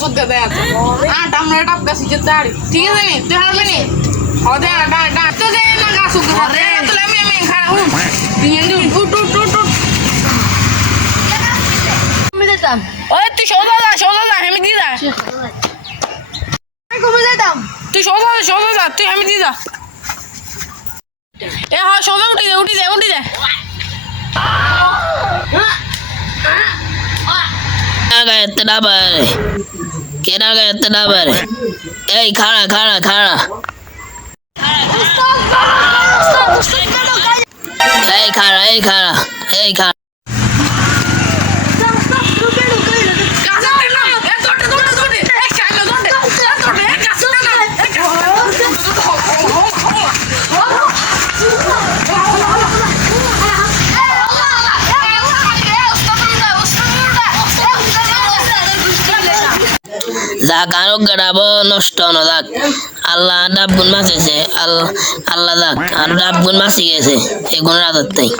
সুদ দে আট আমরা টাপ গাছি যেতে পারি ঠিক আছে নি তুই হারবি নি হবে আট আট আট তো দে না গাছ সুদ দে তো আমি আমি খাড়া হুম বিয়েন দু উট উট উট উট আমি যেতাম ওই তুই সোজা যা আমি দি যা আমি ঘুমে যেতাম তুই সোজা যা তুই আমি দি যা এ হ্যাঁ সোজা উঠি যা Kena gaya tenabar. Hey, khara. Hey, khara. যাক আরো গাড়াবো নষ্ট না যাক আল্লাহ ডাবগুন মাছিছে আল্লাহ যাক আর ডাবগুন মাছি গেছে এগুন রাজার তাই